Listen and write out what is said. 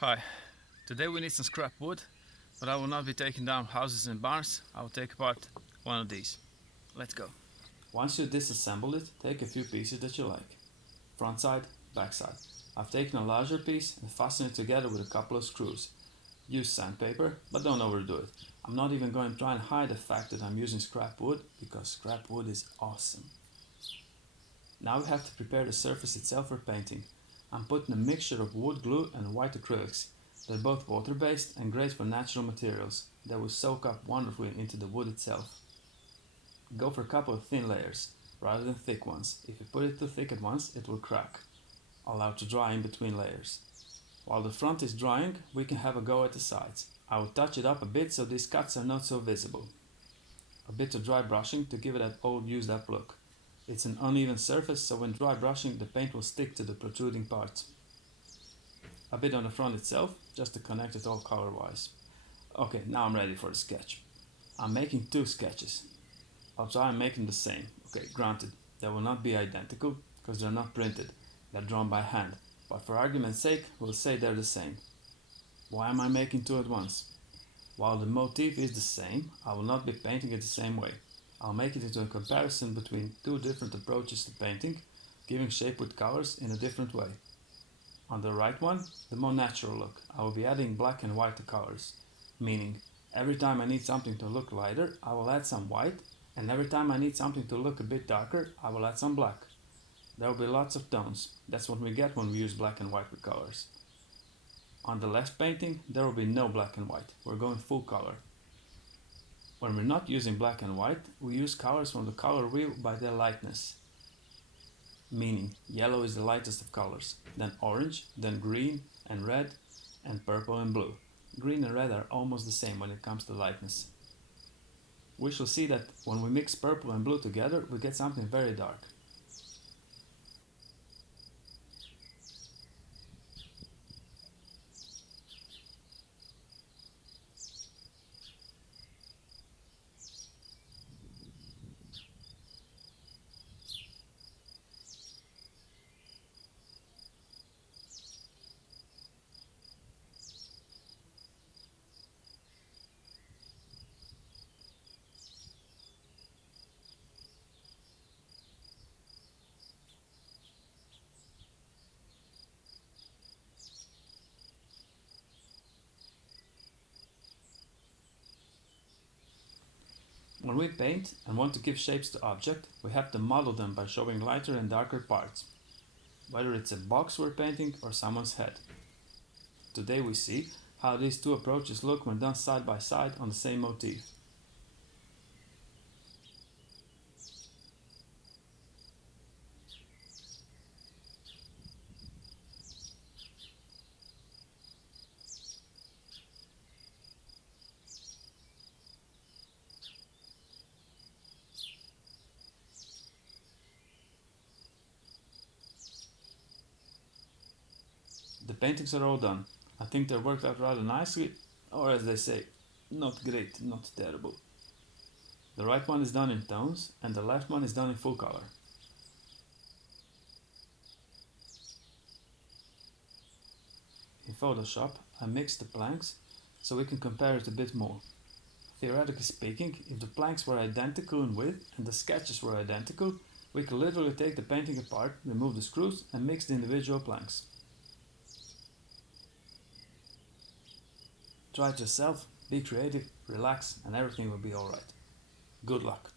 Hi, today we need some scrap wood, but I will not be taking down houses and barns. I will take apart one of these. Let's go. Once you disassemble it, take a few pieces that you like. Front side, back side. I've taken a larger piece and fastened it together with a couple of screws. Use sandpaper, but don't overdo it. I'm not even going to try and hide the fact that I'm using scrap wood because scrap wood is awesome. Now we have to prepare the surface itself for painting. I'm putting a mixture of wood glue and white acrylics. They're both water-based and great for natural materials. They will soak up wonderfully into the wood itself. Go for a couple of thin layers, rather than thick ones. If you put it too thick at once, it will crack. Allow to dry in between layers. While the front is drying, we can have a go at the sides. I will touch it up a bit so these cuts are not so visible. A bit of dry brushing to give it that old used up look. It's an uneven surface, so when dry brushing the paint will stick to the protruding parts. A bit on the front itself, just to connect it all color wise. Okay, now I'm ready for the sketch. I'm making two sketches. I'll try and make them the same. Okay, granted, they will not be identical because they're not printed. They're drawn by hand. But for argument's sake, we'll say they're the same. Why am I making two at once? While the motif is the same, I will not be painting it the same way. I'll make it into a comparison between two different approaches to painting, giving shape with colors in a different way. On the right one, the more natural look, I will be adding black and white to colors, meaning every time I need something to look lighter, I will add some white, and every time I need something to look a bit darker, I will add some black. There will be lots of tones. That's what we get when we use black and white with colors. On the left painting, there will be no black and white. We're going full color. When we're not using black and white, we use colors from the color wheel by their lightness. Meaning, yellow is the lightest of colors, then orange, then green and red, and purple and blue. Green and red are almost the same when it comes to lightness. We shall see that when we mix purple and blue together, we get something very dark. When we paint and want to give shapes to objects, we have to model them by showing lighter and darker parts, whether it's a box we're painting or someone's head. Today we see how these two approaches look when done side by side on the same motif. The paintings are all done. I think they worked out rather nicely, or as they say, not great, not terrible. The right one is done in tones, and the left one is done in full color. In Photoshop, I mixed the planks so we can compare it a bit more. Theoretically speaking, if the planks were identical in width and the sketches were identical, we could literally take the painting apart, remove the screws, and mix the individual planks. Try it yourself, be creative, relax, and everything will be alright. Good luck.